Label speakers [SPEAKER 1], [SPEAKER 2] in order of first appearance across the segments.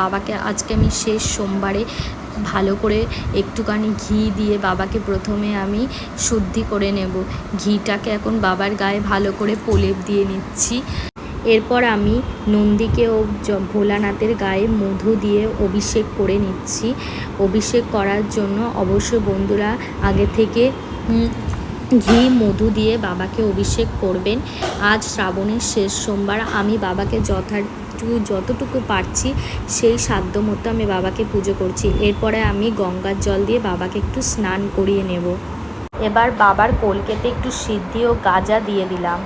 [SPEAKER 1] বাবাকে আজকে আমি শেষ সোমবারে ভালো করে একটুখানি ঘি দিয়ে বাবাকে প্রথমে আমি শুদ্ধি করে নেব। ঘিটাকে এখন বাবার গায়ে ভালো করে প্রলেপ দিয়ে নিচ্ছি। এরপর আমি নন্দীকে ও ভোলানাথের গায়ে মধু দিয়ে অভিষেক করে নিচ্ছি। অভিষেক করার জন্য অবশ্যই বন্ধুরা আগে থেকে ঘি, মধু দিয়ে বাবাকে অভিষেক করবেন। আজ শ্রাবণের শেষ সোমবার আমি বাবাকে যথাটুকু যতটুকু পারছি, সেই সাধ্য মতো আমি বাবাকে পুজো করছি। এরপরে আমি গঙ্গার জল দিয়ে বাবাকে একটু স্নান করিয়ে নেব। এবার বাবার কলকেতে একটু সিদ্ধি ও গাজা দিয়ে দিলাম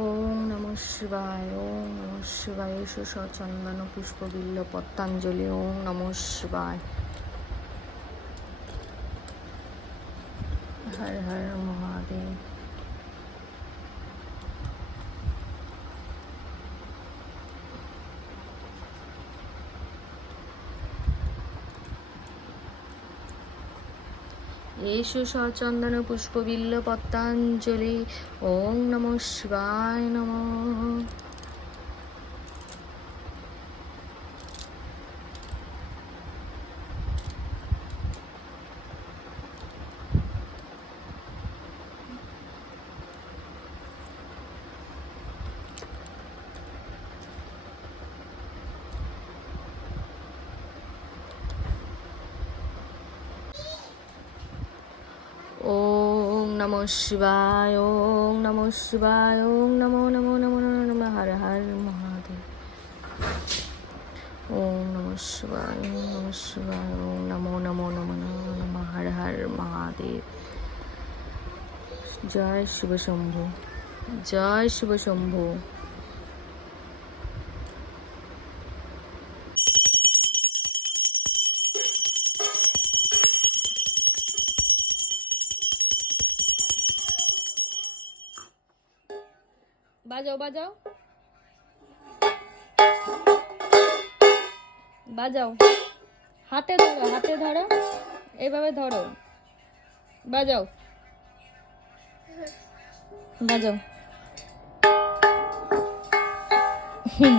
[SPEAKER 1] ওম নম শিবায় ওম নম শিবায় সুসচন্দন পুষ্পবিল্ল পত্তাঞ্জলি ওম নম শিবায়। হর হর মহাদেব। এসো সচন্দন পুষ্পবিল্ল পত্তাঞ্জলি ওং নম শিবায় নম ওম নম শিবায় ওম নম শিবায় ওং নমো নমো নমো নমো হর হর মহাদেব ওম নম শিবায় নম নমো নমো নমো নমো নম হর হর মহাদেব জয় শিব শম্ভু জয় শিব বাজাও বাজাও। বাজাও। হাতে ধরো হাতে ধরো। এইভাবে ধরো। বাজাও। বাজাও। হুম।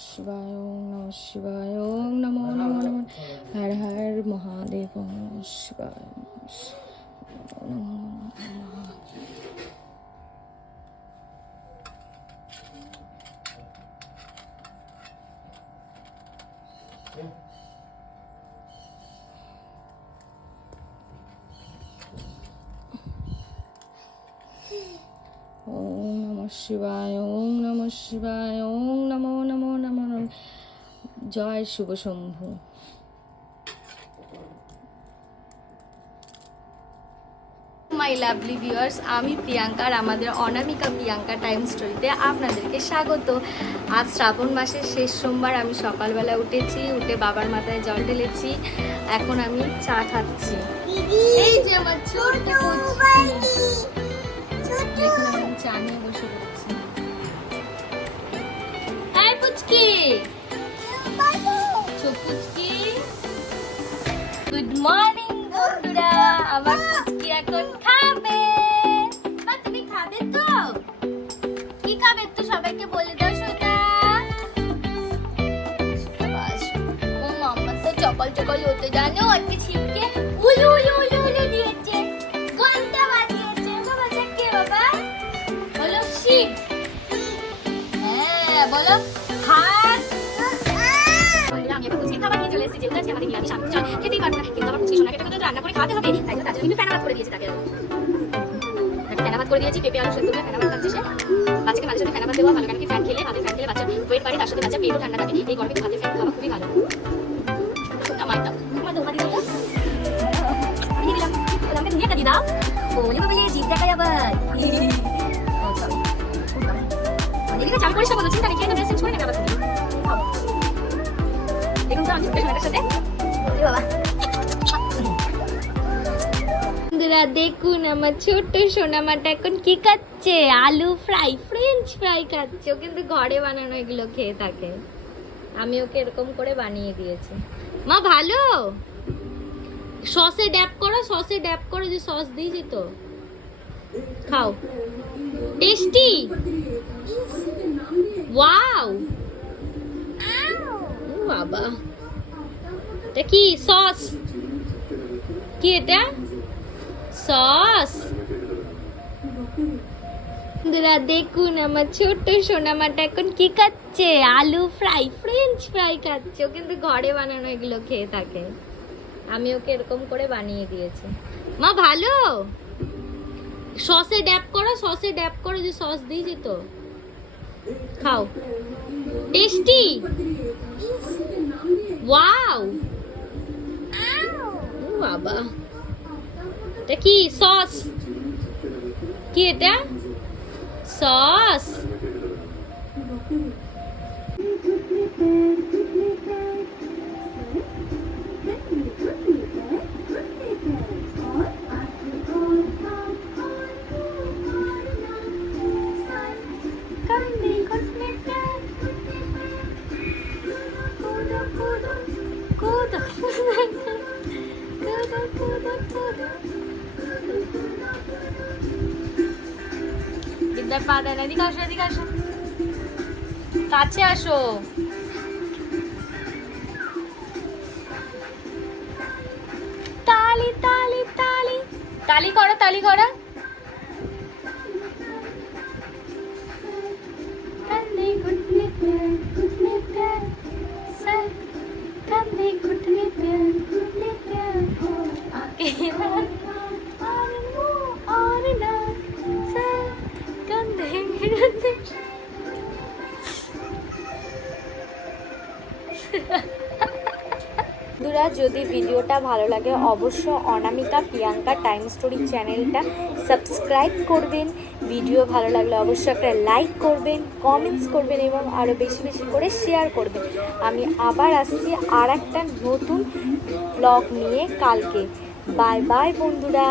[SPEAKER 1] ওম নম শিবায় ওম নম শিবায় ওম নমো নমো নমো হর হর মহাদেব ওম নম শিবায় ওম নমঃ শিবায়, ওম নমো জয় শুভ শম্ভু। মাই লাভলি ভিউয়ার্স আমি প্রিয়াঙ্কা আর আমাদের অনামিকা প্রিয়াঙ্কা টাইম স্টোরিতে আপনাদেরকে স্বাগত। আজ শ্রাবণ মাসের শেষ সোমবার আমি সকালবেলা উঠেছি উঠে বাবার মাথায় জল ঢেলেছি এখন আমি চা খাচ্ছি। এই যে আমার আমি চা নিয়ে বসে পড়ছি আমার পুচকি এখন খাবে? মা, তুমি খাবে তো? কি খাবে একটু সবাইকে বলে দাও সোনা। ও মাম্মা তো চকল চকল হতে জানো, আর কিছু রান্না করে খাওয়াতে হবে। তাই জন্য তার জন্য আমি করে দিয়েছি তাকে। ভাত করে দিয়েছি, পেঁপে, আলু সেদ্ধ করে খাচ্ছে সে। বাচ্চাকে মাঝে সাথে ফেনা দেওয়া ভালো কেন কি ফ্যান খেলে ভাতের ফ্যান খেলে বাচ্চা ওয়েট বাড়ে, তার সাথে বাচ্চা পেটও ঠান্ডা থাকে। এই গরমে ভাতের ফ্যান খাওয়া খুবই ভালো। সোনা মাইতা আমার দোকানে দিলাম। দিলাম। দাও।
[SPEAKER 2] চাল। করিস না চিন্তা নেই ড্রেস চেঞ্জ করে দেখুন তো, আমি সাথে। বাবা।
[SPEAKER 1] বন্ধুরা, দেখুন আমার ছোট্ট সোনামাটা এখন কি খাচ্ছে? আলু ফ্রাই ফ্রেঞ্চ ফ্রাই খাচ্ছে। ও কিন্তু ঘরে বানানো এগুলো খেয়ে থাকে। আমি ওকে এরকম করে বানিয়ে দিয়েছি। মা, ভালো? সসে ড্যাপ করো, সসে ড্যাপ করো, যে সস দিয়েছি তো। খাও। টেস্টি? ওয়াও! বাবা। এটা কি সস? কি এটা? সস। বন্ধুরা, দেখুন আমার ছোট্ট সোনামাটা এখন কি খাচ্ছে? আলু ফ্রাই ফ্রেঞ্চ ফ্রাই খাচ্ছে। ও কিন্তু ঘরে বানানো এগুলো খেয়ে থাকে। আমি ওকে এরকম করে বানিয়ে দিয়েছি। মা, ভালো? সসে ড্যাপ করো, সসে ড্যাপ করো, যে সস দিয়েছি তো। খাও। টেস্টি? ওয়াও। বাবা। এটা কি? সস কি এটা? সস বিদ্যার পা দেয় না এদিকে আসো এদিকে আসো। কাছে আসো। তালি তালি তালি। তালি করো তালি করো। যদি ভিডিওটা ভালো লাগে অবশ্য অনামিকা প্রিয়াঙ্কা টাইম স্টোরি চ্যানেলটা সাবস্ক্রাইব করবেন। ভিডিও ভালো লাগলে অবশ্য একটা লাইক করবেন কমেন্টস করবেন এবং আরও বেশি বেশি করে শেয়ার করবেন। আমি আবার আসছি আর একটা নতুন ব্লগ নিয়ে কালকে। বাই বাই বন্ধুরা।